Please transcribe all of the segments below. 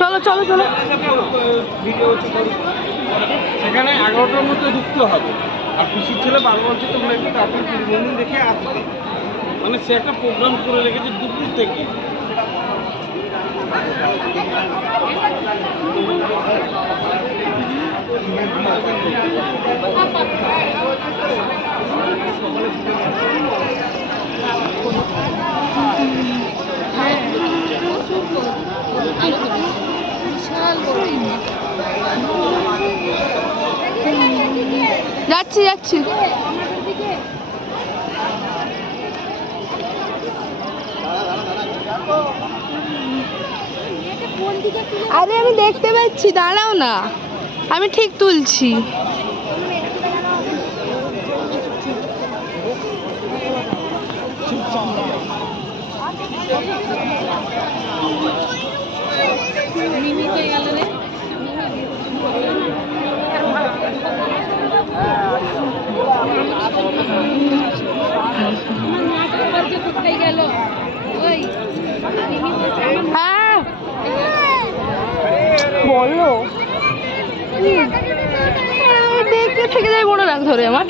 চলো চলো চলো। সেখানে 11টার মধ্যে ঢুকতে হবে। আর খুশির ছেলে বারবার বলছে তোমরা একটু তাড়াতাড়ি পরিবহন দেখে আসবে, মানে সে একটা প্রোগ্রাম করে রেখেছে দুপুর থেকে। যাচ্ছি যাচ্ছি। আরে আমি দেখতে পাচ্ছি, দাঁড়াও না, আমি ঠিক তুলছি। হ্যাঁ বলো, দেখতে থেকে যাই মনে রাখ ধরে আমার।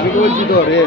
আমি বলছি তো রে